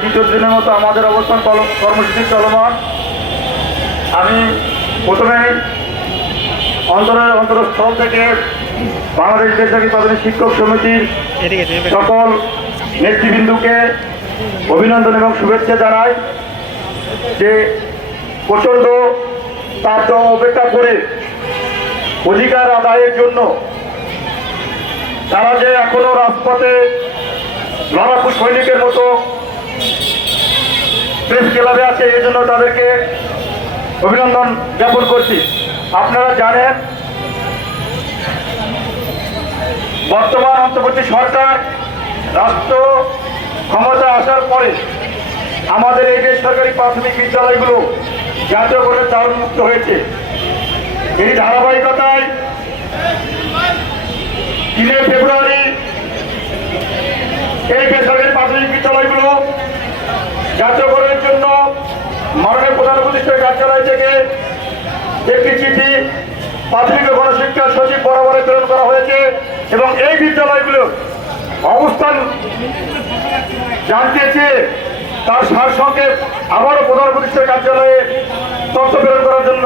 দ্বিতীয় দিনের মতো আমাদের অবস্থান কর্মসূচি চলমান আমি প্রথমে অন্তরের অন্তরস্থল থেকে বাংলাদেশ বেসরকারি প্রাথমিক শিক্ষক সমিতির। সকল নেতৃবৃন্দুকে অভিনন্দন এবং শুভেচ্ছা জানাই যে প্রচণ্ড তাপদাহ অপেক্ষা করে অধিকার আদায়ের জন্য তারা যে এখনও রাজপথে লড়াকু সৈনিকের মতো প্রেস ক্লাবে আছে এই জন্য তাদেরকে অভিনন্দন জ্ঞাপন করছি। আপনারা জানেন, বর্তমান অন্তর্বর্তী সরকার রাষ্ট্র ক্ষমতা আসার পরে আমাদের এই বেসরকারি প্রাথমিক বিদ্যালয়গুলো জাতীয়করণের চারণমুক্ত হয়েছে। এই ধারাবাহিকতায় তিনে ফেব্রুয়ারি এই বেসরকারি প্রাথমিক বিদ্যালয়গুলো জাতীয়করণের জন্য মাননীয় প্রধান উপদেষ্টার থেকে একটি চিঠি প্রাথমিক গণশিক্ষা সচিব বরাবরে প্রেরণ করা হয়েছে এবং এই বিদ্যালয়গুলো অবস্থান জানতে চেয়ে তার সার সঙ্গে আবারও প্রধান উপদেষ্টার কার্যালয়ে তথ্য প্রেরণ করার জন্য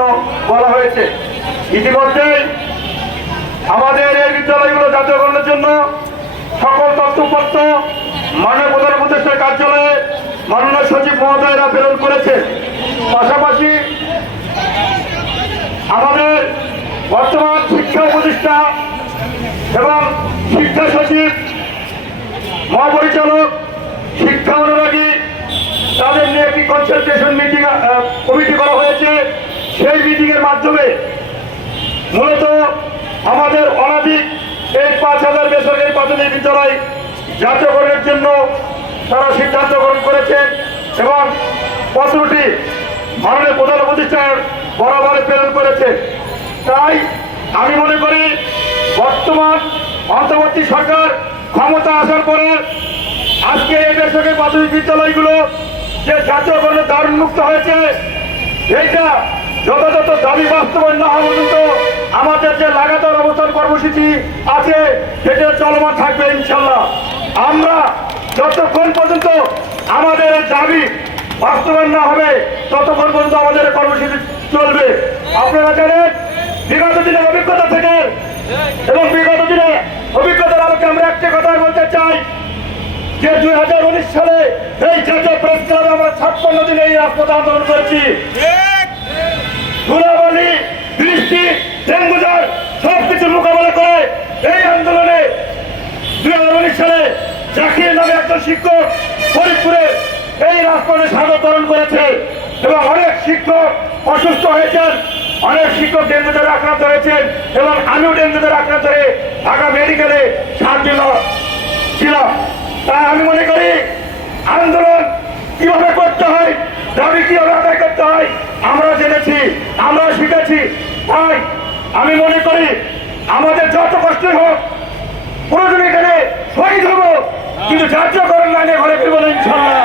বলা হয়েছে। ইতিমধ্যেই আমাদের এই বিদ্যালয়গুলো জাতীয়করণের জন্য সকল তথ্যপত্র মাননীয় প্রধান উপদেষ্টার কার্যালয়ে মাননীয় সচিব মহোদয়রা প্রেরণ করেছে পাশাপাশি আমাদের বর্তমান শিক্ষা উপদেষ্টা এবং শিক্ষা সচিব, মহাপরিচালক, শিক্ষা অনুরাগী, তাদের নিয়ে একটি কনসালটেশন মিটিং কমিটি করা হয়েছে। সেই মিটিংয়ের মাধ্যমে মূলত আমাদের অনাধিক এই পাঁচ হাজার বেসরকারি প্রাথমিক বিদ্যালয় জাতীয়করণের জন্য তারা সিদ্ধান্ত গ্রহণ করেছেন এবং পত্রটি মাননীয় প্রধান প্রতিষ্ঠান বরাবরে প্রেরণ করেছে। তাই আমি মনে করি বর্তমান অন্তর্বর্তী সরকার ক্ষমতা আসার পরে আজকে এই বেসরকারি প্রাথমিক বিদ্যালয়গুলো যে জাতীয়করণের দারুণ মুক্ত হয়েছে, এইটা যথাযথ দাবি বাস্তবায়ন না হওয়া পর্যন্ত আমাদের যে লাগাতার অবস্থান কর্মসূচি আছে, সেটা চলমান থাকবে ইনশাল্লাহ আমরা যতক্ষণ পর্যন্ত আমাদের দাবি বাস্তবায়ন না হবে, ততক্ষণ পর্যন্ত আমাদের এই কর্মসূচি চলবে। আপনারা জানেন, বিগত দিনের অভিজ্ঞতা থেকে এবং বিগত দিনে অভিজ্ঞতার আলোকে আমরা একটি কথা বলতে চাই যে দুই হাজার উনিশ সালে এই জাতীয় প্রেস ক্লাবে আমরা ছাপ্পান্ন দিনে এই রাজপথ আন্দোলন করেছি। ধুলাবালি, বৃষ্টি ডেঙ্গুজার সব কিছু মোকাবেলা করে এই আন্দোলনে দুই হাজার উনিশ সালে জাকির নামে একজন শিক্ষক ফরিদপুরে এই রাজপথে স্বাগতরণ করেছে এবং অনেক শিক্ষক অসুস্থ হয়েছেন। অনেক শিক্ষক ডেঙ্গু জ্বরে আক্রান্ত হয়েছেন এবং আমিও ডেঙ্গু জ্বরে আক্রান্ত হয়ে ঢাকা মেডিকেলে সাত দিন ছিলাম তাই আমি মনে করি আন্দোলন কীভাবে করতে হয়, দাবি কীভাবে আদায় করতে হয়, আমরা জেনেছি, আমরা শিখেছি। তাই আমি মনে করি আমাদের যত কষ্টই হোক, প্রয়োজন এখানে শহীদ হব, কিন্তু জাতীয়করণ না নিয়ে ঘরে ফিরবো ইনশাল্লাহ।